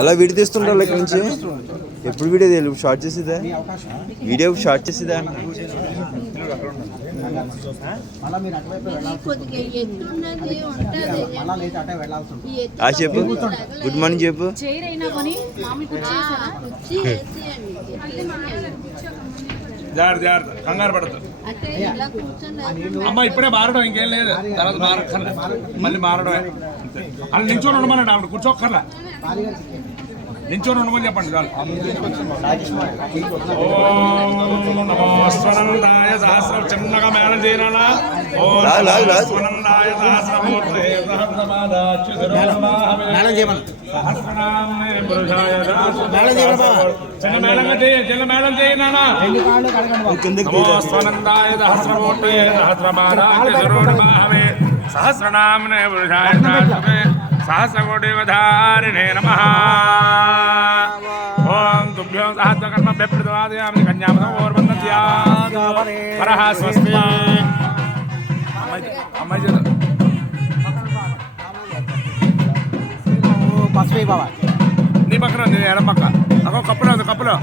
అలా వీడియో తీస్తుంటారు ఇక్కడ నుంచి. ఎప్పుడు వీడియో తెలియదు, షార్ట్ చేసేదా వీడియో షార్ట్ చేసేదా అంట. చెప్పు, గుడ్ మార్నింగ్ చెప్పు. కంగారు పడదు అమ్మ, ఇప్పుడే మారడం ఇంకేం లేదు, తర్వాత మారక్కర్లే, మళ్ళీ మారడమే. అలా నించొని ఉండమనండి, ఆవిడ కూర్చోక్కర్లా, నించొని ఉండమని చెప్పండి చాలు. స్వనందాయ సహస్రం, చిన్నగా మేళం చేయనా. స్వనందాయ సహస్రమూర్తి చిన్న మేళంగా చేయ, చిన్న మేళం చేయనా. స్వనందాయ సహస్రమూర్తి సహస్రమాదాహవే సహస్రనామ్నే పురుషాయ సహస్రకోటివధారిణే నమః. ఓం తుభ్యం సహస్రకర్మభ్యః ప్రతిపాదయామి కన్యామతమోర్వందస్యాత్ పరః స్వస్తి. అమ్మాయి బాబా నీ పక్కన ఉంది, ఎడం పక్క అగో కప్పులో ఉంది, కప్పులో.